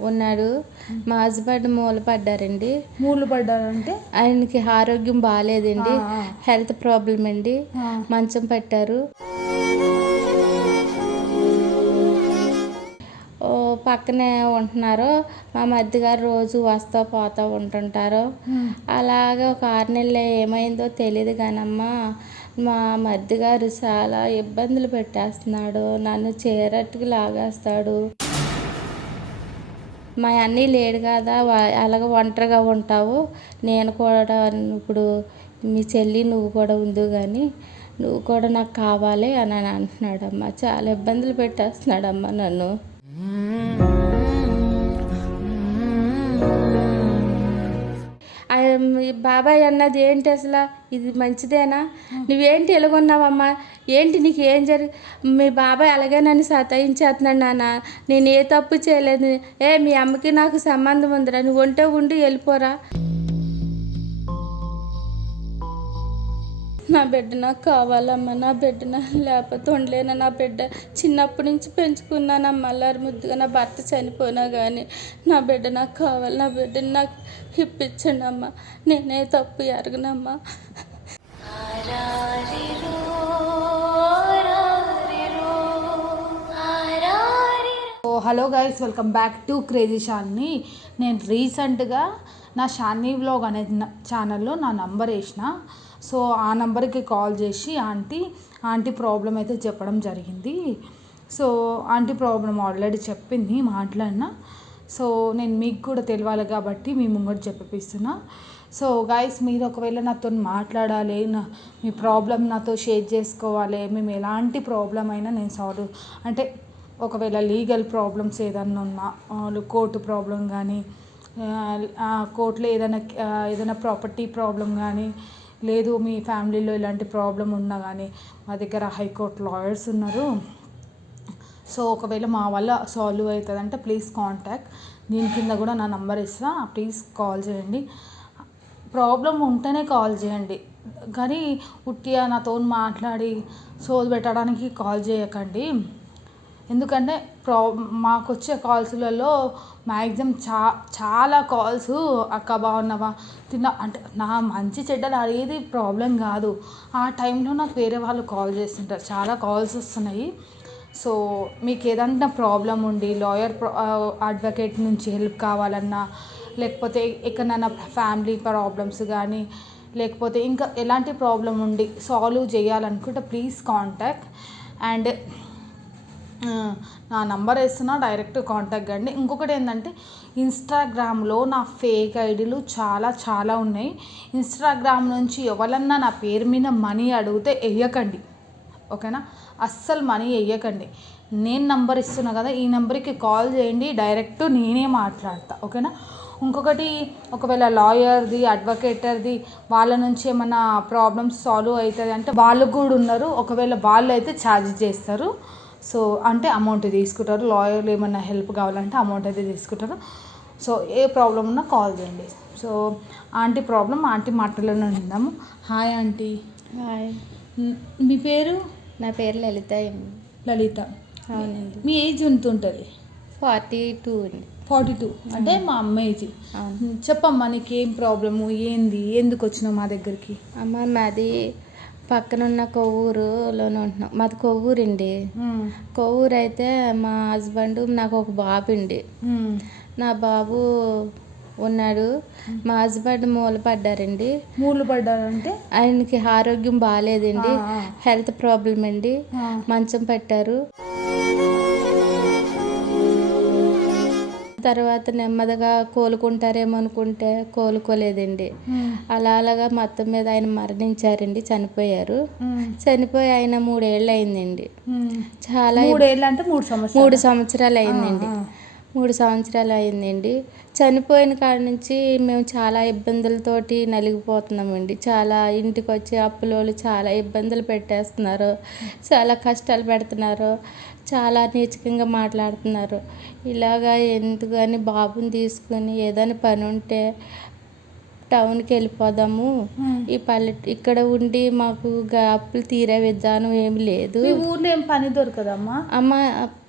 ఉన్నాడు. మా హస్బెండ్ మూల పడ్డారండి. మూలు పడ్డారంటే? ఆయనకి ఆరోగ్యం బాగాలేదండి. హెల్త్ ప్రాబ్లం అండి. మంచం పెట్టారు. ఓ పక్కనే ఉంటున్నారు. మా మధ్య గారు రోజు వస్తా పోతా ఉంటుంటారు. అలాగే ఒక ఆరు నెలలు ఏమైందో తెలియదు కానమ్మా మా మధ్య గారు చాలా ఇబ్బందులు పెట్టేస్తున్నాడు. నన్ను చేరట్టుకు లాగేస్తాడు. మా అన్నీ లేడు కదా అలాగే అలాగ ఒంటరిగా ఉంటావు. నేను కూడా ఇప్పుడు మీ చెల్లి నువ్వు కూడా ఉంది కానీ నువ్వు కూడా నాకు కావాలి అని అని అంటున్నాడమ్మా. చాలా ఇబ్బందులు పెట్టేస్తున్నాడమ్మా నన్ను. బాబాయ్ అన్నది ఏంటి అసలు? ఇది మంచిదేనా? నువ్వేంటి ఎలాగొన్నావమ్మా ఏంటి నీకు ఏం జరి? మీ బాబాయ్ అలాగే నన్ను సతాయించేస్తున్నాడు నాన్న. నేను ఏ తప్పు చేయలేదు. ఏ మీ అమ్మకి నాకు సంబంధం ఉందిరా. నువ్వు ఒంటే ఉండి వెళ్ళిపోరా. నా బిడ్డ నాకు కావాలమ్మా నా బిడ్డ లేకపోతే ఉండలేను. నా బిడ్డ చిన్నప్పటి నుంచి పెంచుకున్నానమ్మా అల్లారి ముద్దుగా నా భర్త చనిపోయినా కానీ నా బిడ్డ నాకు కావాలి నా బిడ్డని నాకు ఇప్పించండి అమ్మా నేనే తప్పు ఎరగనమ్మా. ఓ hello guys welcome back to crazy Shanni. నేను రీసెంట్గా నా షాన్ని వ్లాగ్ అనే ఛానల్లో నా నంబర్ వేసిన. సో ఆ నెంబర్కి కాల్ చేసి ఆంటీ ఆంటీ ప్రాబ్లం అయితే చెప్పడం జరిగింది. సో ఆంటీ ప్రాబ్లం ఆల్రెడీ చెప్పింది మాట్లాడినా. సో నేను మీకు కూడా తెలియాలి కాబట్టి మీ ముంగట చెప్పిస్తున్నా సో గైస్ మీరు ఒకవేళ నాతో మాట్లాడాలి నా మీ ప్రాబ్లం నాతో షేర్ చేసుకోవాలి మేము ఎలాంటి ప్రాబ్లం అయినా నేను సాల్వ్ అంటే ఒకవేళ లీగల్ ప్రాబ్లమ్స్ ఏదన్నా ఉన్నా కోర్టు ప్రాబ్లం కానీ కోర్టులో ఏదైనా ఏదైనా ప్రాపర్టీ ప్రాబ్లం కానీ లేదు మీ ఫ్యామిలీలో ఇలాంటి ప్రాబ్లం ఉన్నా కానీ మా దగ్గర హైకోర్టు లాయర్స్ ఉన్నారు. సో ఒకవేళ మా వల్ల సాల్వ్ అవుతుంది అంటే ప్లీజ్ కాంటాక్ట్. దీని కింద కూడా నా నంబర్ ఇస్తా. ప్లీజ్ కాల్ చేయండి. ప్రాబ్లం ఉంటేనే కాల్ చేయండి. కానీ ఉట్టిగా నాతో మాట్లాడి సోది పెట్టడానికి కాల్ చేయకండి. ఎందుకంటే ప్రా మాకు వచ్చే కాల్స్లలో మ్యాక్సిమం చా చాలా కాల్స్ అక్క బాగున్నావా? తిన్నా అంటే నా మంచి చెడ్డలు అడిగేది ప్రాబ్లం కాదు. ఆ టైంలో నాకు వేరే వాళ్ళు కాల్ చేస్తుంటారు. చాలా కాల్స్ వస్తున్నాయి. సో మీకు ఏదన్నా ప్రాబ్లం ఉండి లాయర్ అడ్వకేట్ నుంచి హెల్ప్ కావాలన్నా లేకపోతే ఎక్కడైనా ఫ్యామిలీ ప్రాబ్లమ్స్ కానీ లేకపోతే ఇంకా ఎలాంటి ప్రాబ్లం ఉండి సాల్వ్ చేయాలనుకుంటే ప్లీజ్ కాంటాక్ట్. అండ్ నా నంబర్ వేస్తున్నా డైరెక్ట్ కాంటాక్ట్ కండి. ఇంకొకటి ఏంటంటే ఇన్స్టాగ్రామ్లో నా ఫేక్ ఐడీలు చాలా చాలా ఉన్నాయి. ఇన్స్టాగ్రామ్ నుంచి ఎవరన్నా నా పేరు మీద మనీ అడిగితే వెయ్యకండి ఓకేనా? అస్సలు మనీ వెయ్యకండి నేను నంబర్ ఇస్తున్నా కదా ఈ నెంబర్కి కాల్ చేయండి డైరెక్ట్ నేనే మాట్లాడతా. ఓకేనా? ఇంకొకటి ఒకవేళ లాయర్ది అడ్వకేటర్ది వాళ్ళ నుంచి ఏమైనా ప్రాబ్లమ్స్ సాల్వ్ అవుతుంది అంటే వాళ్ళు కూడా ఉన్నారు. ఒకవేళ వాళ్ళు అయితే ఛార్జ్ చేస్తారు. సో అంటే అమౌంట్ తీసుకుంటారు. లాయర్లు ఏమైనా హెల్ప్ కావాలంటే అమౌంట్ అయితే తీసుకుంటారు. సో ఏ ప్రాబ్లం ఉన్నా కాల్ చేయండి. సో ఆంటీ ప్రాబ్లం ఆంటీ మాటలోనే ఉందాము హాయ్ ఆంటీ హాయ్ మ్, పేరు? నా పేరు లలిత లలిత. అవునండి. మీ ఏజ్ ఎంత ఉంటుంది? ఫార్టీ టూ అండి. Forty two. అంటే మా అమ్మ ఏజ్ చెప్పమ్మా నీకేం ప్రాబ్లము ఏంది? ఎందుకు వచ్చినావు మా దగ్గరికి? అమ్మ మాది పక్కనున్న కొవ్వూరులోనే ఉంటున్నాం. మాది కొవ్వూరు అండి కొవ్వూరు అయితే మా హస్బెండ్ నాకు ఒక బాబు అండి నా బాబు ఉన్నాడు. మా హస్బెండ్ మూల పడ్డారండి. మూలు పడ్డారంటే? ఆయనకి ఆరోగ్యం బాగాలేదండి. హెల్త్ ప్రాబ్లం అండి. మంచం పెట్టారు. తర్వాత నెమ్మదిగా కోలుకుంటారేమో అనుకుంటే కోలుకోలేదండి. అలా అలాగా మొత్తం మీద ఆయన మరణించారండి చనిపోయారు. చనిపోయి ఆయన మూడేళ్ళు అయిందండి. చాలా మూడేళ్ళు అంటే మూడు సంవత్సరాలు. మూడు సంవత్సరాలు అయిందండి. మూడు సంవత్సరాలు అయిందండి. చనిపోయిన కాడ నుంచి మేము చాలా ఇబ్బందులతోటి నలిగిపోతున్నామండి. చాలా ఇంటికి వచ్చే అప్పులోళ్ళు చాలా ఇబ్బందులు పెట్టేస్తున్నారు. చాలా కష్టాలు పెడుతున్నారు. చాలా నీచకంగా మాట్లాడుతున్నారు. ఇలాగా ఎందుకని బాబుని తీసుకుని ఏదైనా పని ఉంటే టౌన్కి వెళ్ళిపోదాము. ఈ పల్లె ఇక్కడ ఉండి మాకు అప్పులు తీరే విధానం ఏమి లేదు. మీ ఊర్లో ఏం పని దొరకదమ్మా? అమ్మ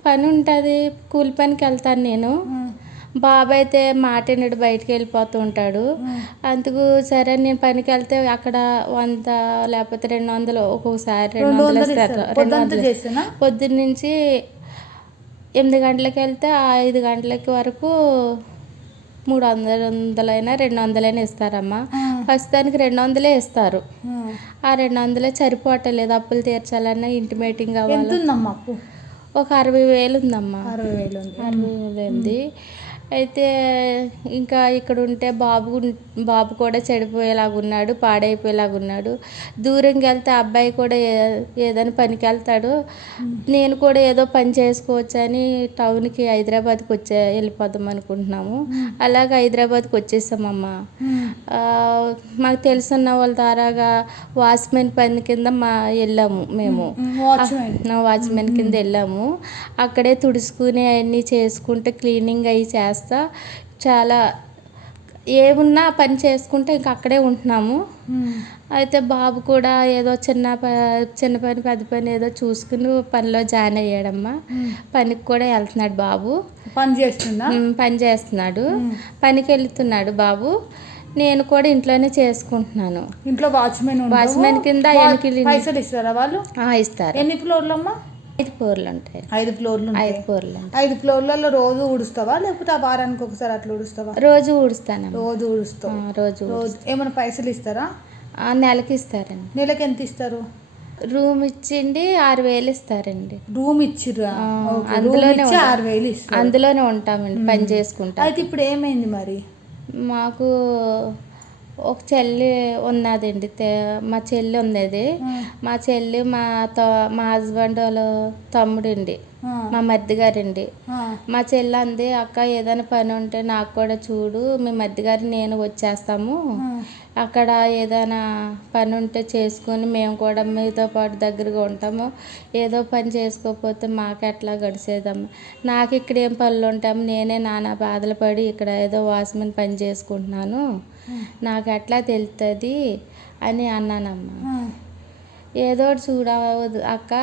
పని ఉంటుంది. కూలి పనికి వెళ్తాను నేను. బాబు అయితే మాట వినడు బయటికి వెళ్ళిపోతూ ఉంటాడు. అందుకు సరే నేను పనికి వెళ్తే అక్కడ వంద లేకపోతే రెండు వందలు ఒక్కొక్కసారి రెండు వందలు ఇస్తారు. ఇస్తారు. రెండు వందలు. పొద్దున్న నుంచి ఎనిమిది గంటలకు వెళ్తే ఐదు గంటలకి వరకు మూడు వందల వందలైనా రెండు వందలైనా ఇస్తారమ్మా ప్రస్తుతానికి రెండు వందలే ఇస్తారు. ఆ. రెండు వందలే సరిపోవట్లేదు అప్పులు తీర్చాలన్నా ఇంటి మీటింగ్ ఎంత కావాలి? ఉందమ్మా అప్పు? ఒక అరవై వేలు ఉందమ్మా అరవై వేలు ఉంది అరవై వేలు ఉంది అయితే ఇంకా ఇక్కడ ఉంటే బాబు బాబు కూడా చెడిపోయేలాగా ఉన్నాడు పాడైపోయేలాగా ఉన్నాడు. దూరంకి వెళ్తే అబ్బాయి కూడా ఏ- ఏదైనా పనికి వెళ్తాడు. నేను కూడా ఏదో పని చేసుకోవచ్చు అని టౌన్కి హైదరాబాద్కి వచ్చే వెళ్ళిపోదాం అనుకుంటున్నాము. అలాగే హైదరాబాద్కి వచ్చేసామమ్మా. మాకు తెలుసున్న వాళ్ళ ద్వారాగా వాచ్మెన్ పని కింద మా వెళ్ళాము మేము. వాచ్మెన్. కింద వెళ్ళాము. అక్కడే తుడుచుకుని అవన్నీ చేసుకుంటే క్లీనింగ్ అవి చేస్తా. చాలా ఏమున్నా పని చేసుకుంటే ఇంక అక్కడే ఉంటున్నాము. అయితే బాబు కూడా ఏదో చిన్న ప చిన్న పని పెద్ద పని ఏదో చూసుకుని పనిలో జాయిన్ అయ్యాడమ్మా. పనికి కూడా వెళ్తున్నాడు బాబు. పని చేస్తుందా? ఉమ్, పని చేస్తున్నాడు. పనికి వెళ్తున్నాడు బాబు. నేను కూడా ఇంట్లోనే చేసుకుంటున్నాను. ఇంట్లో వాచ్మెన్. వాచ్మెన్ కింద పైసలు ఇస్తారా వాళ్ళు? ఇస్తారు. ఎన్ని ఫ్లోర్లు అమ్మా ఐదు కూరలు ఉంటాయి. ఐదు ఫ్లోర్లు ఐదు ఉంటాయి. ఐదు ఫ్లోర్లలో రోజు ఊడుస్తావా? లేకపోతే ఆ వారానికి ఒకసారి అట్లా ఊడుస్తావా? రోజు ఊడుస్తానమ్మా. రోజు ఊడుస్తావు. రోజు రోజు ఏమైనా పైసలు ఇస్తారా? నెలకి ఇస్తారండి. నెలకి ఎంత ఇస్తారు? రూమ్ ఇచ్చిండి ఆరు వేలు ఇస్తారండి. రూమ్ ఇచ్చిర్రా? అందులోనే. ఆరు వేలు ఇస్తారు. అందులోనే ఉంటామండి పని చేసుకుంటాం. అయితే ఇప్పుడు ఏమైంది మరి? మాకు ఒక చెల్లి ఉన్నదండి. మా చెల్లి ఉన్నది. మా చెల్లి మా త మా హస్బెండ్ వాళ్ళ తమ్ముడండి. మా మరిది గారండి మా చెల్లి అంది అక్క ఏదైనా పని ఉంటే నాకు కూడా చూడు. మీ మధ్య గారు నేను వచ్చేస్తాము. అక్కడ ఏదైనా పని ఉంటే చేసుకొని మేము కూడా మీతో పాటు దగ్గరగా ఉంటాము. ఏదో పని చేసుకోకపోతే మాకు ఎట్లా గడిచేదమ్మా నాకు ఇక్కడ ఏం పనులు ఉంటాము నేనే నానా బాధలు పడి ఇక్కడ ఏదో వాచ్మెన్ పని చేసుకుంటున్నాను. నాకు ఎట్లా తెలుస్తుంది అని అన్నానమ్మా. ఏదో ఒకటి చూడవద్దు. అక్క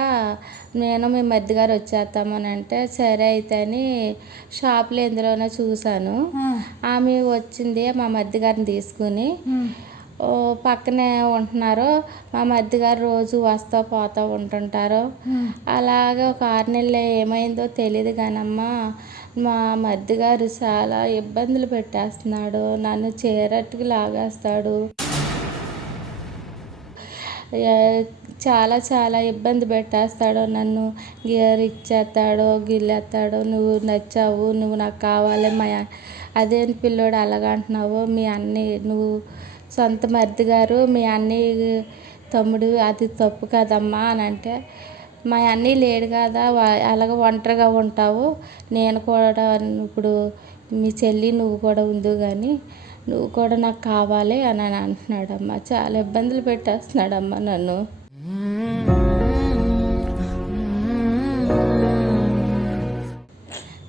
నేను మీ మధ్య గారు వచ్చేస్తామని అంటే సరే అయితే అని షాప్లో ఎందులోనో చూశాను. ఆమె వచ్చింది మా మధ్య గారిని తీసుకుని పక్కనే ఉంటున్నారు. మా మధ్య గారు రోజు వస్తా పోతా ఉంటుంటారు. అలాగే ఒక ఆరు నెలలు ఏమైందో తెలియదు కానమ్మా మా మధ్య గారు చాలా ఇబ్బందులు పెట్టేస్తున్నాడు. నన్ను చేరట్టుకు లాగేస్తాడు. చాలా చాలా ఇబ్బంది పెట్టేస్తాడు నన్ను గేర్ ఇచ్చేస్తాడు గిల్లేస్తాడు నువ్వు నచ్చావు నువ్వు నాకు కావాలి మా అదేం పిల్లోడు అలాగంటున్నావు మీ అన్ని నువ్వు సొంత మరిది గారు మీ అన్నయ్య తమ్ముడు అది తప్పు కదమ్మా అని అంటే మా అన్నీ లేడు కదా అలాగ ఒంటరిగా ఉంటావు నేను కూడా ఇప్పుడు మీ చెల్లి నువ్వు కూడా ఉంది కానీ నువ్వు కూడా నాకు కావాలి అని అని అంటున్నాడమ్మా. చాలా ఇబ్బందులు పెట్టేస్తున్నాడమ్మా నన్ను.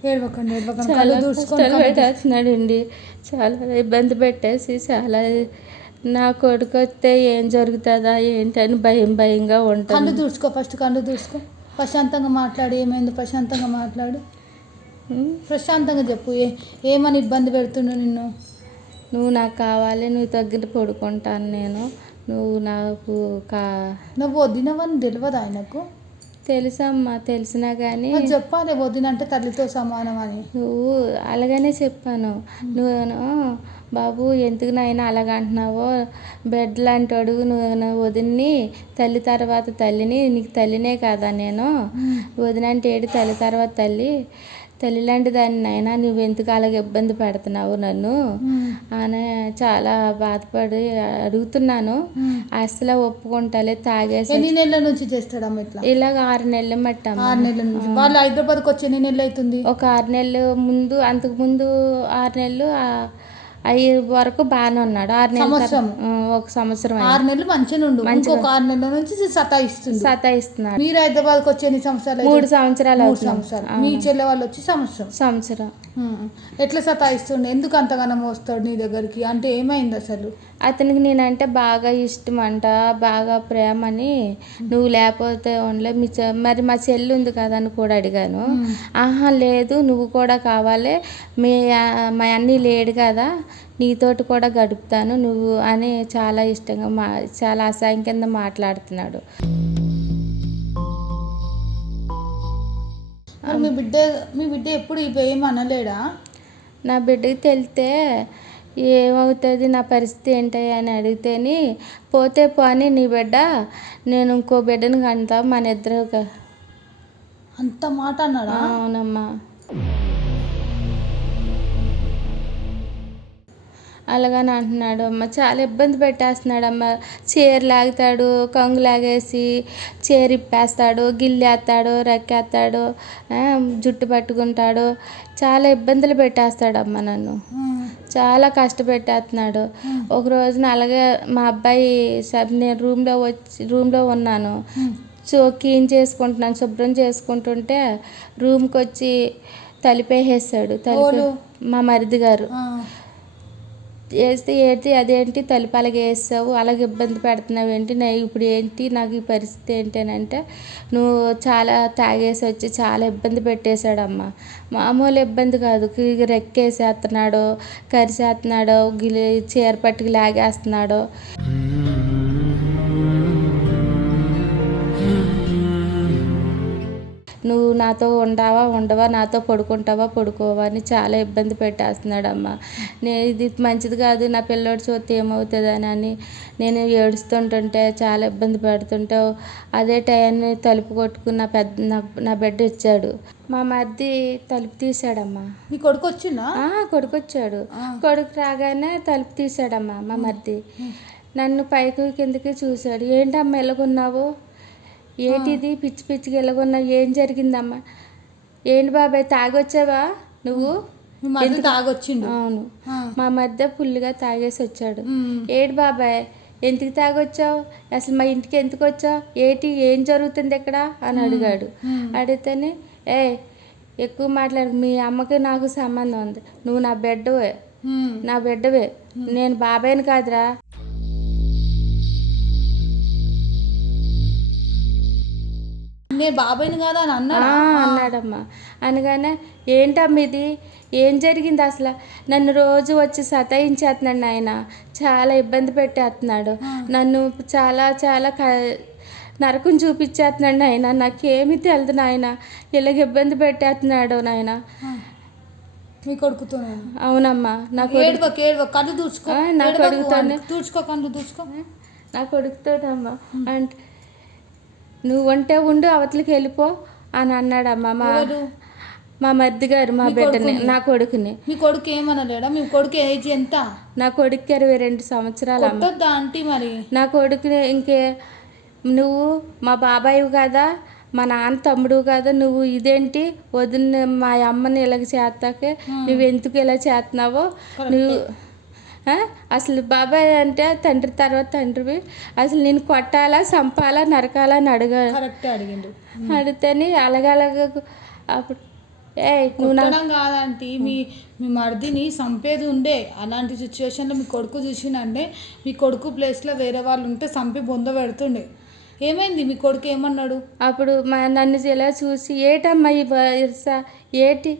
చాలా కళ్ళు కష్టాలు పెట్టేస్తున్నాడండి. చాలా ఇబ్బంది పెట్టేసి చాలా నా కొడుకు వస్తే ఏం జరుగుతుందా ఏంటని భయం భయంగా కళ్ళు ఉంటుంది తుడుచుకో ఫస్ట్ కళ్ళు తుడుచుకో ప్రశాంతంగా మాట్లాడు ఏమైంది? ప్రశాంతంగా మాట్లాడు? ప్రశాంతంగా చెప్పు. ఏ ఏమని ఇబ్బంది పెడుతుండు నిన్ను? నువ్వు నాకు కావాలి నువ్వు తగ్గిన పడుకుంటాను నేను. నువ్వు నాకు కా నువ్వు వదినవని తెలియదు ఆయనకు? తెలుసమ్మా తెలిసినా కానీ చెప్పాలి వదినంటే తల్లితో సమానం అని. నువ్వు అలాగనే చెప్పాను. నువ్వు బాబు ఎందుకు నాయన అలాగ అంటున్నావో? బెడ్ లాంటోడు నువ్వు నా వదిన్ని తల్లి తర్వాత తల్లిని నీకు తల్లినే కాదా నేను. వదినంటే ఏడు తల్లి తర్వాత తల్లి. తల్లి లాంటి దాన్ని నాయన నువ్వు ఎందుకు అలాగ ఇబ్బంది పెడుతున్నావు నన్ను? అని చాలా బాధపడి అడుగుతున్నాను. అసలు ఒప్పుకుంటాలే తాగేసి ఎన్ని నెలల నుంచి చేస్తాడమ్మ ఇట్లా? ఇలాగ ఆరు నెలలు మట్టమ్మ. ఆరు నెలల నుంచి. వాళ్ళు హైదరాబాద్కి వచ్చి ఎన్ని నెలలు అవుతుంది ఒక ఆరు నెలలు ముందు అంతకు ముందు ఆరు నెలలు అయ్యే వరకు బాగానే ఉన్నాడు. ఆరు నెలల ఒక సంవత్సరం ఆరు నెలలు మంచిగా ఉండు. ఇంకొక ఆరు నెలల నుంచి సతాయిస్తుంది. సతాయిస్తున్నాడు మీరు హైదరాబాద్కి వచ్చి ఎన్ని సంవత్సరాలు? మూడు సంవత్సరాలు మూడు సంవత్సరాలు. మీ చెల్లె వాళ్ళు వచ్చి సంవత్సరం? సంవత్సరం. ఎట్లా సతాయిస్తుండే? ఎందుకు అంతగానం వస్తాడు నీ దగ్గరికి? అంటే ఏమైంది అసలు? అతనికి నేనంటే బాగా ఇష్టం అంట బాగా ప్రేమని. నువ్వు లేకపోతే ఉండలే మీ మరి మా చెల్లి ఉంది కదా అని కూడా అడిగాను. ఆహా లేదు నువ్వు కూడా కావాలి. మీ మా అన్నీ లేడు కదా నీతోటి కూడా గడుపుతాను. నువ్వు అని చాలా ఇష్టంగా మా చాలా అసహ్యం కింద మాట్లాడుతున్నాడు. మీ బిడ్డ మీ బిడ్డ ఎప్పుడు ఇవి ఏం అనలేడా? నా బిడ్డకి తెలితే ఏమవుతుంది నా పరిస్థితి ఏంటి అని అడిగితేని పోతే పోని నీ బిడ్డ నేను ఇంకో బిడ్డను కంటా మన ఇద్దరు అంత మాట అన్నాడా? అవునమ్మా. అలాగని అంటున్నాడు. అమ్మ చాలా ఇబ్బంది పెట్టేస్తున్నాడు అమ్మ. చీర లాగుతాడు కొంగు లాగేసి చీర ఇప్పేస్తాడు గిల్లేస్తాడు రెక్కేస్తాడు జుట్టు పట్టుకుంటాడు. చాలా ఇబ్బందులు పెట్టేస్తాడు అమ్మ నన్ను. చాలా కష్టపెట్టేస్తున్నాడు. ఒక రోజున అలాగే మా అబ్బాయి సబ్ నేను రూమ్లో వచ్చి రూమ్లో ఉన్నాను. సో క్లీన్ చేసుకుంటున్నాను శుభ్రం చేసుకుంటుంటే రూమ్కి వచ్చి తలిపేసేసాడు తలిపే? మా మరిది గారు. వేస్తే ఏంటి అదేంటి తలుపు అలాగే వేసావు అలాగే ఇబ్బంది పెడుతున్నావు ఏంటి నా ఇప్పుడు ఏంటి నాకు ఈ పరిస్థితి ఏంటి అని అంటే నువ్వు చాలా తాగేసి వచ్చి చాలా ఇబ్బంది పెట్టేశాడమ్మ. మామూలు ఇబ్బంది కాదు. రెక్కేసేస్తున్నాడు కరిసేస్తున్నాడు గిలి చీర పట్టుకు లాగేస్తున్నాడు. నువ్వు నాతో ఉండవా ఉండవా నాతో పడుకుంటావా పడుకోవా అని చాలా ఇబ్బంది పెట్టేస్తున్నాడు అమ్మ నేను ఇది మంచిది కాదు నా పిల్లోడు చూస్తే ఏమవుతుందని అని నేను ఏడుస్తుంటుంటే చాలా ఇబ్బంది పెడుతుంటే అదే టైంని తలుపు కొట్టుకుని నా పెద్ద నా నా బిడ్డ ఇచ్చాడు. మా మరిది తలుపు తీసాడమ్మా మీ కొడుకు వచ్చిందా కొడుకు వచ్చాడు. కొడుకు రాగానే తలుపు తీసాడమ్మా మా మరిది. నన్ను పైకి కిందకి చూశాడు. ఏంటమ్మా ఎలాగున్నావు ఏంటిది? పిచ్చి పిచ్చిగా ఎలాగున్నావు ఏం జరిగిందమ్మా? ఏంటి బాబాయ్ తాగొచ్చావా నువ్వు? తాగొచ్చిండు. అవును. మా మధ్య ఫుల్గా తాగేసి వచ్చాడు. ఏడు బాబాయ్? ఎందుకు తాగొచ్చావు? అసలు మా ఇంటికి ఎందుకు వచ్చావు? ఏంటి? ఏం జరుగుతుంది ఇక్కడ అని అడిగాడు. అడిగితేనే ఏ ఎక్కువ మాట్లాడు. మీ అమ్మకి నాకు సంబంధం ఉంది. నువ్వు నా బిడ్డవే. నా బిడ్డవే. నేను బాబాయ్ని కాదురా. నేను బాబాయ్ని కాదా అని ఆ, అన్నాడా అన్నాడమ్మా. అనగానే ఏంటమ్మా ఇది? ఏం జరిగింది అసలు? నన్ను రోజు వచ్చి సతాయించేస్తున్నాడు ఆయన చాలా ఇబ్బంది పెట్టేస్తున్నాడు నన్ను చాలా చాలా క నరకం చూపించేస్తున్నాడు నాయన. నాకేమీ తెలియదు నాయన. ఇలాగ ఇబ్బంది పెట్టేస్తున్నాడు నాయన. మీ కొడుకుతో నేను. అవునమ్మా. నాకు ఏడువకు ఏడువ కళ్ళు దూచుకో ఆ, నా ఏడవకు, కొడుకుతోనే. దూచుకో కళ్ళు దూచుకో నా కొడుకుతోటమ్మా. అంటే నువ్వు ఉంటే ఉండు అవతలికి వెళ్ళిపో అని అన్నాడమ్మా. మా ఎవరు? మా మరిది గారు మా బిడ్డని నా కొడుకుని. మీ కొడుకు ఏమనలేడా? మీ కొడుకు ఏజ్ ఎంత? నా కొడుకు ఇరవై రెండు సంవత్సరాలు అమ్మ. ఆంటీ మరి? నా కొడుకుని ఇంకే నువ్వు మా బాబాయి కదా? మా నాన్న తమ్ముడు కదా? నువ్వు ఇదేంటి? వదిన మా అమ్మని ఇలాగ చేస్తాకే నువ్వు ఎందుకు ఇలా చేస్తున్నావో? నువ్వు? అసలు బాబాయ్ అంటే తండ్రి తర్వాత తండ్రివి. అసలు నేను కొట్టాలా చంపాలా నరకాలా అని అడగా కరెక్ట్ అడిగిండు. అడిగితేనే అలాగలాగ అప్పుడు ఏ కొట్టడం కాదంటీ మీ మీ మరిదిని చంపేది ఉండే. అలాంటి సిచ్యువేషన్లో మీ కొడుకు చూసినంటే మీ కొడుకు ప్లేస్లో వేరే వాళ్ళు ఉంటే చంపి బొంద పెడుతుండే. ఏమైంది? మీ కొడుకు ఏమన్నాడు? అప్పుడు మా నన్ను ఇలా చూసి ఏటమ్మా ఈ వరుస? ఏటి?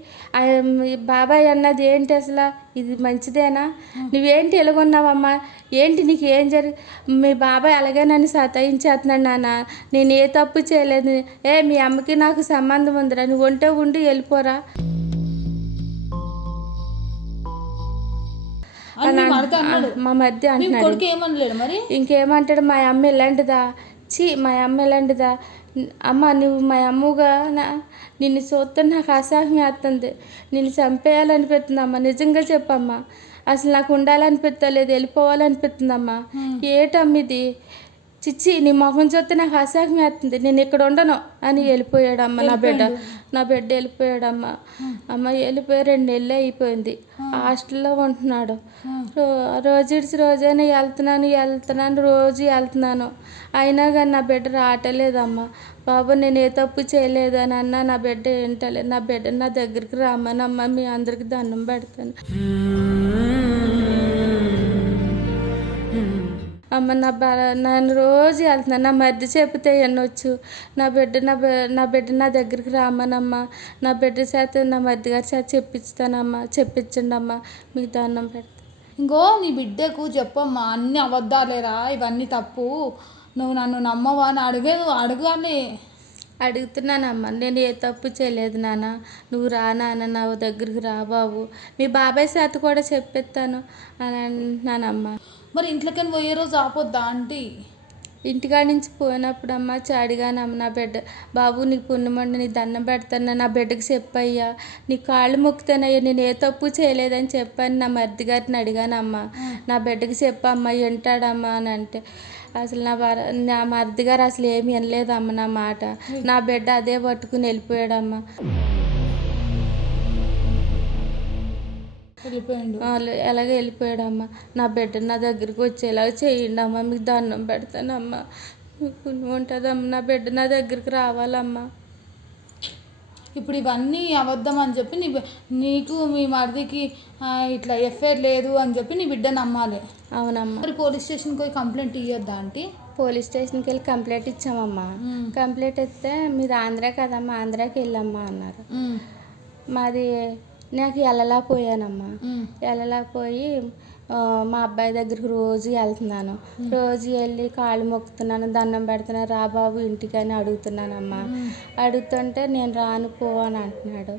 బాబాయ్ అన్నది ఏంటి అసలు? ఇది మంచిదేనా? నువ్వేంటి ఎలాగొన్నావమ్మా ఏంటి నీకు ఏం జరి? మీ బాబాయ్ అలాగే నన్ను సతాయించేస్తున్నాడు నాన్న. నేను ఏ తప్పు చేయలేదు. ఏ మీ అమ్మకి నాకు సంబంధం ఉందిరా. నువ్వు ఉంటే ఉండి వెళ్ళిపోరా. మీ మధ్య అంటున్నాడు. ఇంకేమంటాడు? మా అమ్మ ఇలాంటిదా? ఛీ మా అమ్మ ఇలాంటిదా అమ్మ నువ్వు మా అమ్మగా నా నిన్ను చూస్తే నాకు అసహ్యం వేస్తుంది నిన్ను చంపేయాలనిపిస్తుంది అమ్మ. నిజంగా చెప్పమ్మా. అసలు నాకు ఉండాలనిపిస్తలేదు వెళ్ళిపోవాలనిపిస్తుందమ్మా ఏటమ్మ ఇది? చిచ్చి నీ మొహం చూస్తే నాకు అసహ్యం వేస్తుంది. నేను ఇక్కడ ఉండను అని వెళ్ళిపోయాడమ్మ. నా బిడ్డ నా బిడ్డ వెళ్ళిపోయాడమ్మ. అమ్మ వెళ్ళిపోయి రెండు నెలలు అయిపోయింది. హాస్టల్లో ఉంటున్నాడు. రో- రోజు ఇడిచి రోజైనా వెళ్తున్నాను వెళ్తున్నాను రోజు వెళ్తున్నాను. అయినా కానీ నా బిడ్డ రావటలేదమ్మా. బాబు నేను ఏ తప్పు చేయలేదు అని అన్నా నా బిడ్డ ఏంటలేదు నా బిడ్డ నా దగ్గరికి రమ్మనమ్మా మీ అందరికి దండం పెడతాను. అమ్మ నా బ నేను రోజు వెళ్తున్నాను నా మర్ది చెబితే ఎన్నొచ్చు నా బిడ్డ నా నా బిడ్డ నా దగ్గరికి రామనమ్మా. నా బిడ్డ చేత నా మర్ది గారి చేత చెప్పించుతానమ్మా చెప్పించండి అమ్మా. మీకు దండం పెడతా. ఇంకో నీ బిడ్డకు చెప్పమ్మా. అన్ని అబద్ధాలేరా? ఇవన్నీ తప్పు. నువ్వు నన్ను నమ్మవా అని అడిగేది అడగాలి అడుగుతున్నానమ్మా నేను ఏ తప్పు చేయలేదు నాన్న. నువ్వు రా నాన్న నా దగ్గరికి రా బాబు. మీ బాబాయ్ చేత కూడా చెప్పిస్తాను అని అంటున్నానమ్మా మరి ఇంట్లోకి పోయే రోజు ఆపొద్దా ఆంటీ? ఇంటికాడ నుంచి పోయినప్పుడు అమ్మ చాడిగానమ్మ నా బిడ్డ బాబు నీకు పుణ్యమండి నీ దండం పెడతాను నా బిడ్డకి చెప్పయ్యా నీ కాళ్ళు మొక్కుతానయ్యా నేను ఏ తప్పు చేయలేదని చెప్పని నా మరిది గారిని అడిగానమ్మా. నా బిడ్డకి చెప్పమ్మా వింటాడమ్మా అని అంటే అసలు నా వర నా మరిది గారు అసలు ఏమి వినలేదమ్మ నా మాట. నా బిడ్డ అదే పట్టుకుని వెళ్ళిపోయాడమ్మా. ఎలాగ వెళ్ళిపోయాడమ్మా? నా బిడ్డ నా దగ్గరికి వచ్చేలాగా చేయండి అమ్మా మీకు దండం పెడతానమ్మా. మీకు పుణ్యం ఉంటుందమ్మా నా బిడ్డ నా దగ్గరికి రావాలమ్మా. ఇప్పుడు ఇవన్నీ అబద్ధం అని చెప్పి నీ నీకు మీ మరిదికి ఇట్లా ఎఫ్ఐఆర్ లేదు అని చెప్పి నీ బిడ్డ నమ్మాలి. అవునమ్మా. మరి పోలీస్ స్టేషన్కి పోయి కంప్లైంట్ ఇవ్వద్దా ఆంటీ? పోలీస్ స్టేషన్కి వెళ్ళి కంప్లైంట్ ఇచ్చామమ్మా. మ్మ్. కంప్లైంట్ ఇస్తే మీరు ఆంధ్రా కదమ్మా ఆంధ్రాకి వెళ్ళమ్మా అన్నారు. మాది నాకు వెళ్ళలేకపోయానమ్మా. ఉమ్, వెళ్ళలేకపోయి ఆ, మా అబ్బాయి దగ్గరికి రోజు వెళ్తున్నాను. రోజు వెళ్ళి కాళ్ళు మొక్కుతున్నాను దండం పెడుతున్నాను రా బాబు ఇంటికి అని అడుగుతున్నానమ్మా అడుగుతుంటే నేను రాను పో అని అంటున్నాడు.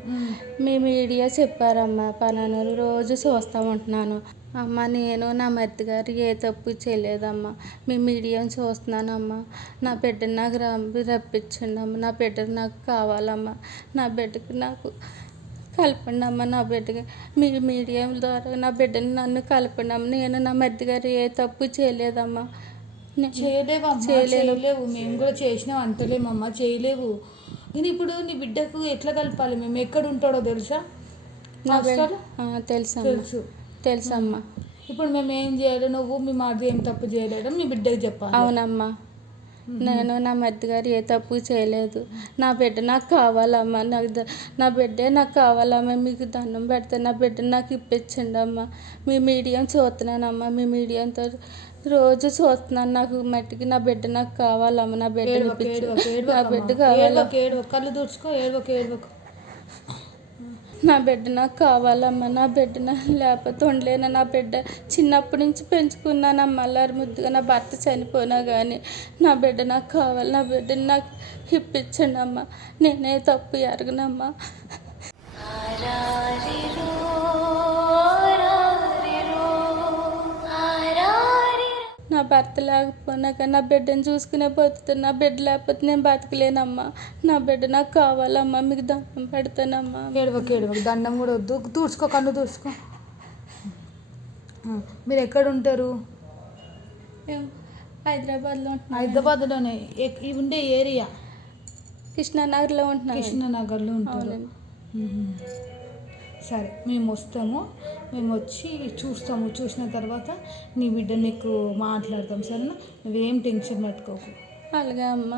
మీ మీడియా చెప్పారమ్మా పలానా రోజు చూస్తూ ఉంటున్నాను అమ్మ నేను నా మరిది గారు ఏ తప్పు చేయలేదమ్మా. మీ మీడియాని చూస్తున్నానమ్మా. నా బిడ్డని నాకు రంపి రప్పించండి అమ్మ. నా బిడ్డ నాకు కావాలమ్మా. నా బిడ్డకి నాకు కలపండి అమ్మ నా బిడ్డకి. మీ మీడియా ద్వారా నా బిడ్డని నన్ను కలపండి అమ్మ నేను నా మరిది గారు ఏ తప్పు చేయలేదమ్మా. చేయలేను. చేయలేవు. మేము కూడా చేసినాం అంటలేమమ్మా చేయలేవు. నేను ఇప్పుడు నీ బిడ్డకు ఎట్లా కలపాలి మేము? ఎక్కడ ఉంటాడో తెలుసా? తెలుసమ్మా. తెలుసు. తెలుసమ్మా. ఇప్పుడు మేము ఏం చేయాలి? నువ్వు మీ మాది ఏం తప్పు చేయలేడు మీ బిడ్డకి చెప్పాలి. అవునమ్మా. నేను నా మరిది గారు ఏ తప్పు చేయలేదు. నా బిడ్డ నాకు కావాలమ్మా. నాకు నా బిడ్డే నాకు కావాలమ్మా. మీకు దండం పెడతాను నా బిడ్డ నాకు ఇప్పించండి అమ్మా మీ మీడియం చూస్తున్నానమ్మా. మీ మీడియంతో రోజు చూస్తున్నాను. నాకు మట్టికి నా బిడ్డ నాకు కావాలమ్మా. నా బిడ్డ నా. బిడ్డ కావాలి ఏడవకు, ఏడవకు. కళ్ళు తుడుచుకో ఏడవకు ఏడవకు నా బిడ్డ నాకు కావాలమ్మా నా బిడ్డ లేకపోతే ఉండలేను. నా బిడ్డ చిన్నప్పటి నుంచి పెంచుకున్నాను అల్లారి ముద్దుగా నా భర్త చనిపోయినా కానీ నా బిడ్డ నాకు కావాలి నా బిడ్డని నాకు ఇప్పించండి అమ్మా నేనే తప్పు ఎరగనమ్మా. నా భర్త లేకపోయినా కానీ నా బిడ్డను చూసుకునే బతుకుతాను నా బిడ్డ లేకపోతే నేను బతకలేనమ్మా. నా బిడ్డ నాకు కావాలమ్మా మీకు దండం పెడతానమ్మా. ఏడవకు ఏడవకు దండం కూడా వద్దు. తుడుచుకో కళ్ళు తుడుచుకో ఆ, మీరు ఎక్కడ ఉంటారు హైదరాబాద్లో ఉంటున్నాం హైదరాబాద్లోనే? ఎక్- ఇవి ఉండే ఏరియా? కృష్ణానగర్లో ఉంటున్నాం కృష్ణనగర్లో ఉంటారు. మ్మ్. సరే మేము వస్తాము. మేము వచ్చి చూస్తాము. చూసిన తర్వాత నీ బిడ్డ నీకు మాట్లాడతాం సరేనా? నువ్వేం టెన్షన్ పెట్టుకోకు. అలాగే అమ్మ.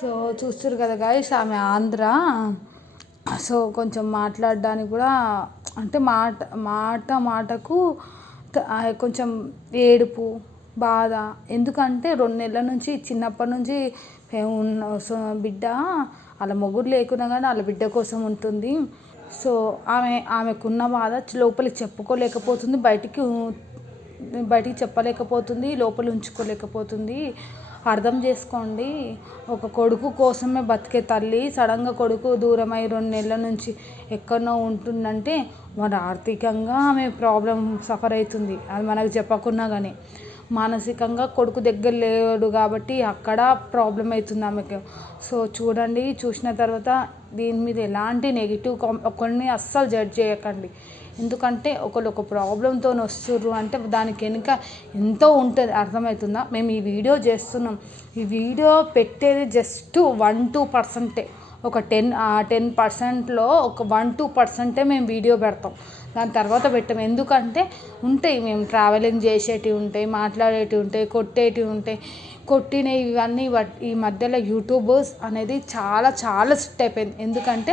సో చూస్తారు కదా గాయస్ ఆమె ఆంధ్ర. సో కొంచెం మాట్లాడడానికి కూడా అంటే మాట మాట మాటకు కొంచెం ఏడుపు బాధ. ఎందుకంటే రెండు నెలల నుంచి చిన్నప్పటి నుంచి బిడ్డ వాళ్ళ మొగుడు లేకున్నా కానీ వాళ్ళ బిడ్డ కోసం ఉంటుంది. సో ఆమె ఆమెకున్న బాధ లోపలికి చెప్పుకోలేకపోతుంది. బయటికి బయటికి చెప్పలేకపోతుంది లోపల ఉంచుకోలేకపోతుంది. అర్థం చేసుకోండి. ఒక కొడుకు కోసమే బతికే తల్లి సడన్గా కొడుకు దూరమై రెండు నెలల నుంచి ఎక్కడనో ఉంటుందంటే మరి ఆర్థికంగా ఆమె ప్రాబ్లం సఫర్ అవుతుంది. అది మనకు చెప్పకున్నా కానీ మానసికంగా కొడుకు దగ్గర లేడు కాబట్టి అక్కడ ప్రాబ్లం అవుతుంది ఆమెకు. సో చూడండి చూసిన తర్వాత దీని మీద ఎలాంటి నెగిటివ్ కామ్ ఒకరిని అస్సలు జడ్జ్ చేయకండి. ఎందుకంటే ఒకళ్ళు ఒక ప్రాబ్లంతో వస్తుర్రు అంటే దానికి వెనుక ఎంతో ఉంటుంది అర్థమవుతుందా? మేము ఈ వీడియో చేస్తున్నాం. ఈ వీడియో పెట్టేది జస్ట్ వన్ టూ పర్సెంటే ఒక టెన్ టెన్ పర్సెంట్లో ఒక వన్ టూ పర్సెంటే మేము వీడియో పెడతాం. దాని తర్వాత పెట్టాం ఎందుకంటే ఉంటాయి మేము ట్రావెలింగ్ చేసేటివి ఉంటాయి మాట్లాడేటివి ఉంటాయి కొట్టేటివి ఉంటాయి. కొట్టినవి ఇవన్నీ ఈ మధ్యలో యూట్యూబర్స్ అనేది చాలా చాలా సెట్ అయిపోయింది. ఎందుకంటే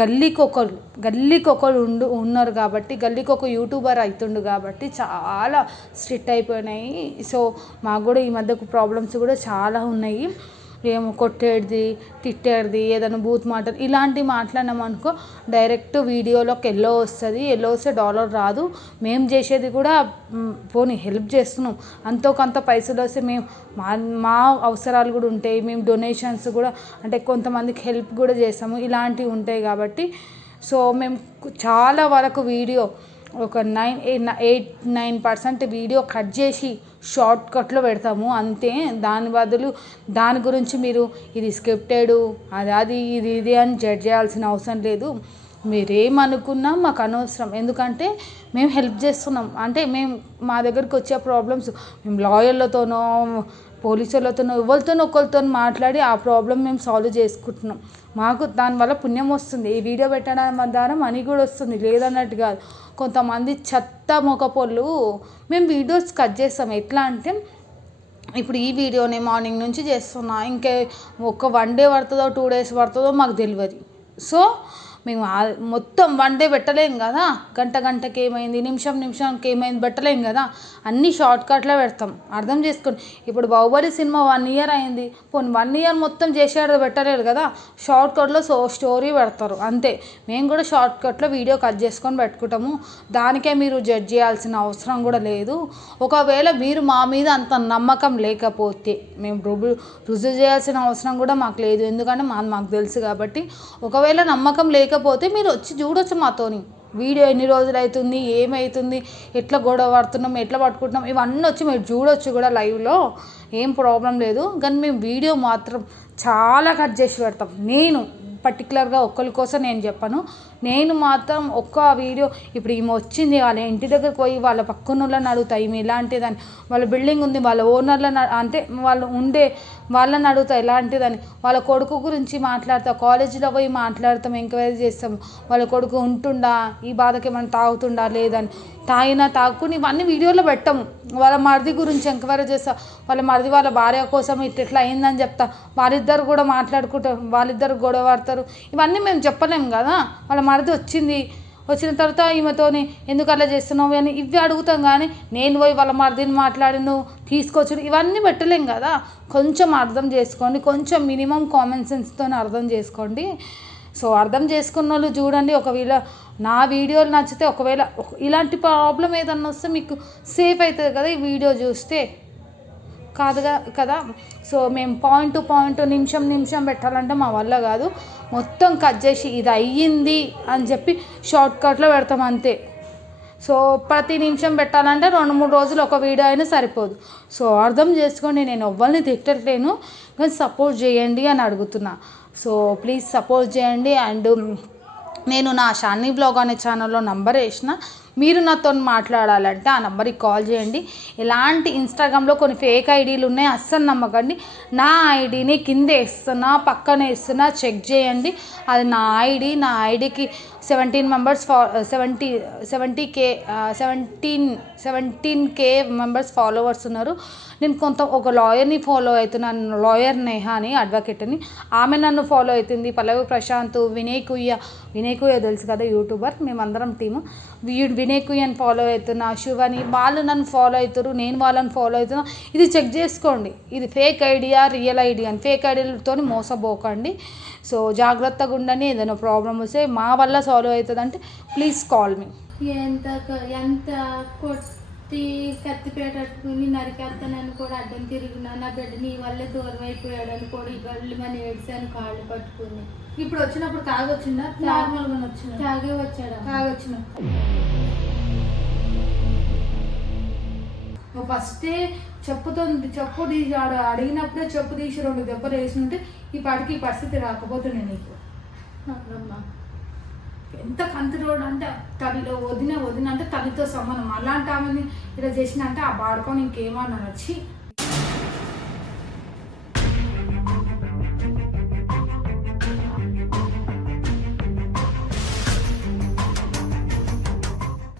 గల్లీకొకరు గల్లీకొకరు గల్లీకి ఒకరు ఉండు ఉన్నారు కాబట్టి గల్లీకొక యూట్యూబర్ అవుతుండు కాబట్టి చాలా స్ట్రిక్ట్ అయిపోయినాయి. సో మాకు కూడా ఈ మధ్యకు ప్రాబ్లమ్స్ కూడా చాలా ఉన్నాయి. ఏమో కొట్టేది తిట్టేది ఏదైనా బూత్ మాటలు ఇలాంటివి మాట్లాడినాం అనుకో డైరెక్ట్ వీడియోలోకి ఎల్లో వస్తుంది. ఎల్లో వస్తే డాలర్ రాదు. మేము చేసేది కూడా పోనీ హెల్ప్ చేస్తున్నాం. అంతో కొంత పైసలు వస్తే మేము మా మా అవసరాలు కూడా ఉంటాయి. మేము డొనేషన్స్ కూడా అంటే కొంతమందికి హెల్ప్ కూడా చేస్తాము. ఇలాంటివి ఉంటాయి కాబట్టి. సో మేము చాలా వరకు వీడియో ఒక nine eight nine percent video cut చేసి షార్ట్ కట్లో పెడతాము. అంతే. దాని బదులు దాని గురించి మీరు ఇది స్క్రిప్టెడ్ అది అది ఇది ఇది అని జడ్జ్ చేయాల్సిన అవసరం లేదు. మీరేమనుకున్నా మాకు అనవసరం. ఎందుకంటే మేము హెల్ప్ చేస్తున్నాం. అంటే మేము మా దగ్గరికి వచ్చే ప్రాబ్లమ్స్ మేము లాయర్లతోనో పోలీసులతోనో ఎవరితోనో ఒకరితో మాట్లాడి ఆ ప్రాబ్లం మేము సాల్వ్ చేసుకుంటున్నాం. మాకు దానివల్ల పుణ్యం వస్తుంది. ఈ వీడియో పెట్టడం ద్వారా మనీ కూడా వస్తుంది. లేదన్నట్టు కాదు. కొంతమంది చెత్త మొకపోళ్ళు మేము వీడియోస్ కట్ చేస్తాం. ఎట్లా అంటే ఇప్పుడు ఈ వీడియోని మార్నింగ్ నుంచి చేస్తున్నా. ఇంకే ఒక వన్ డే పడుతుందో టూ డేస్ పడుతుందో మాకు తెలియదు. సో మేము మొత్తం వన్ డే పెట్టలేం కదా? గంట గంటకి ఏమైంది నిమిషం నిమిషంకి ఏమైంది పెట్టలేం కదా? అన్నీ షార్ట్ కట్లో పెడతాం. అర్థం చేసుకోండి. ఇప్పుడు బాహుబలి సినిమా వన్ ఇయర్ అయింది. పోనీ వన్ ఇయర్ మొత్తం చేసేది పెట్టలేరు కదా? షార్ట్ కట్లో సో స్టోరీ పెడతారు. అంతే. మేము కూడా షార్ట్ కట్లో వీడియో కట్ చేసుకొని పెట్టుకుంటాము. దానికే మీరు జడ్జ్ చేయాల్సిన అవసరం కూడా లేదు. ఒకవేళ మీరు మా మీద అంత నమ్మకం లేకపోతే మేము రుజు రుజువు చేయాల్సిన అవసరం కూడా మాకు లేదు. ఎందుకంటే మాది మాకు తెలుసు కాబట్టి. ఒకవేళ నమ్మకం లేక లేకపోతే మీరు వచ్చి చూడొచ్చు మాతోని. వీడియో ఎన్ని రోజులు అవుతుంది ఏమవుతుంది ఎట్లా గొడవ పడుతున్నాం ఎట్లా పట్టుకుంటున్నాం ఇవన్నీ వచ్చి మీరు చూడొచ్చు కూడా లైవ్లో. ఏం ప్రాబ్లం లేదు. కానీ మేము వీడియో మాత్రం చాలా కట్ చేసి పెడతాం. నేను పర్టికులర్గా ఒక్కరి కోసం నేను చెప్పాను. నేను మాత్రం ఒక్క వీడియో ఇప్పుడు ఈమె వచ్చింది వాళ్ళ ఇంటి దగ్గరికి పోయి వాళ్ళ పక్కన వాళ్ళని అడుగుతా ఈమె ఇలాంటిదని వాళ్ళ బిల్డింగ్ ఉంది వాళ్ళ ఓనర్లను అంటే వాళ్ళు ఉండే వాళ్ళని అడుగుతా ఎలాంటిదని వాళ్ళ కొడుకు గురించి మాట్లాడతా కాలేజీలో పోయి మాట్లాడతాం ఎంక్వైరీ చేస్తాం వాళ్ళ కొడుకు ఉంటుండా ఈ బాధకి ఏమైనా తాగుతుండా లేదని తాగినా తాగుకుని ఇవన్నీ వీడియోలో పెట్టాము. వాళ్ళ మరిది గురించి ఎంక్వైరీ చేస్తా వాళ్ళ మరిది వాళ్ళ భార్య కోసం ఇట్లా ఇట్లా అయిందని చెప్తా వాళ్ళిద్దరు కూడా మాట్లాడుకుంటారు వాళ్ళిద్దరు గొడవ పడతారు ఇవన్నీ మేము చెప్పలేము కదా వాళ్ళ మరిది వచ్చింది. వచ్చిన తర్వాత ఈమెతోని ఎందుకు అలా చేస్తున్నావు అని ఇవి అడుగుతాం కానీ నేను పోయి వాళ్ళ మరిదిని మాట్లాడిను నువ్వు తీసుకొచ్చు ఇవన్నీ పెట్టలేం కదా. కొంచెం అర్థం చేసుకోండి కొంచెం మినిమం కామన్ సెన్స్తో అర్థం చేసుకోండి. సో అర్థం చేసుకున్న వాళ్ళు చూడండి ఒకవేళ నా వీడియోలు నచ్చితే ఒకవేళ ఇలాంటి ప్రాబ్లం ఏదన్నా వస్తే మీకు సేఫ్ అవుతుంది కదా ఈ వీడియో చూస్తే. కాదుగా కదా? సో మేము పాయింట్ టు పాయింట్ నిమిషం నిమిషం పెట్టాలంటే మా వల్ల కాదు. మొత్తం కట్ చేసి ఇది అయ్యింది అని చెప్పి షార్ట్ కట్లో పెడతాం అంతే. సో ప్రతి నిమిషం పెట్టాలంటే రెండు మూడు రోజులు ఒక వీడియో అయినా సరిపోదు. సో అర్థం చేసుకోండి నేను ఎవ్వరిని తిట్టట్లేను కానీ సపోర్ట్ చేయండి అని అడుగుతున్నా. సో ప్లీజ్ సపోర్ట్ చేయండి. అండ్ నేను నా షానీ బ్లాగ్ అనే ఛానల్లో నంబర్ వేసిన. మీరు నాతో మాట్లాడాలంటే ఆ నెంబర్కి కాల్ చేయండి. ఎలాంటి ఇన్స్టాగ్రామ్లో కొన్ని ఫేక్ ఐడీలు ఉన్నాయి అస్సలు నమ్మకండి. నా ఐడిని కింద వేస్తున్నా పక్కన వేస్తున్నా చెక్ చేయండి. అది నా ఐడి నా ఐడికి సెవెంటీన్ మెంబర్స్ ఫా seventy seventy K seventeen seventeen K members followers ఉన్నారు. నేను కొంత ఒక లాయర్ని ఫాలో అవుతున్నాను. లాయర్ నేహా అని అడ్వకేట్ని ఆమె నన్ను ఫాలో అవుతుంది. పల్లవి ప్రశాంత్ వినయ్ కుయ్య. వినయ్ కుయ్య తెలుసు కదా యూట్యూబర్ మేమందరం టీము. వీడు వినయ్ అని ఫాలో అవుతున్నా శివని వాళ్ళు నన్ను ఫాలో అవుతారు నేను వాళ్ళని ఫాలో అవుతున్నా. ఇది చెక్ చేసుకోండి. ఇది ఫేక్ ఐడియా రియల్ ఐడియా అని. ఫేక్ ఐడియాలతో మోసపోకండి. సో జాగ్రత్తగా ఉండండి. ఏదైనా ప్రాబ్లం వస్తే మా వల్ల సాల్వ్ అవుతుంది అంటే ప్లీజ్ కాల్ మీ ఎంత ఎంత కత్తి పెట్టట్టుకుని నరికేస్తానని కూడా అడ్డం తిరిగినా నా బిడ్డ నీ వల్లే దూరం అయిపోయాడని కూడా ఈ గళ్ళు మన ఏడ్చాను కాళ్ళు పట్టుకుని. ఇప్పుడు వచ్చినప్పుడు తాగొచ్చిందా? నార్మల్గా వచ్చిందా? తాగే వచ్చాడు తాగొచ్చిన. ఫస్టే చెప్పుతో చెప్పు తీసి ఆడ అడిగినప్పుడే చెప్పు తీసి రెండు దెబ్బలు వేసి ఉంటే ఈ పాటికి ఈ పరిస్థితి రాకపోతుండే నీకు. అమ్మా ఎంత కంతురోడు అంటే తల్లి వదిన వదిన అంటే తల్లితో సమానం. అలాంటి ఆమెని ఇలా చేసిన అంటే ఆ బాడుకొని ఇంకేమన్నా వచ్చి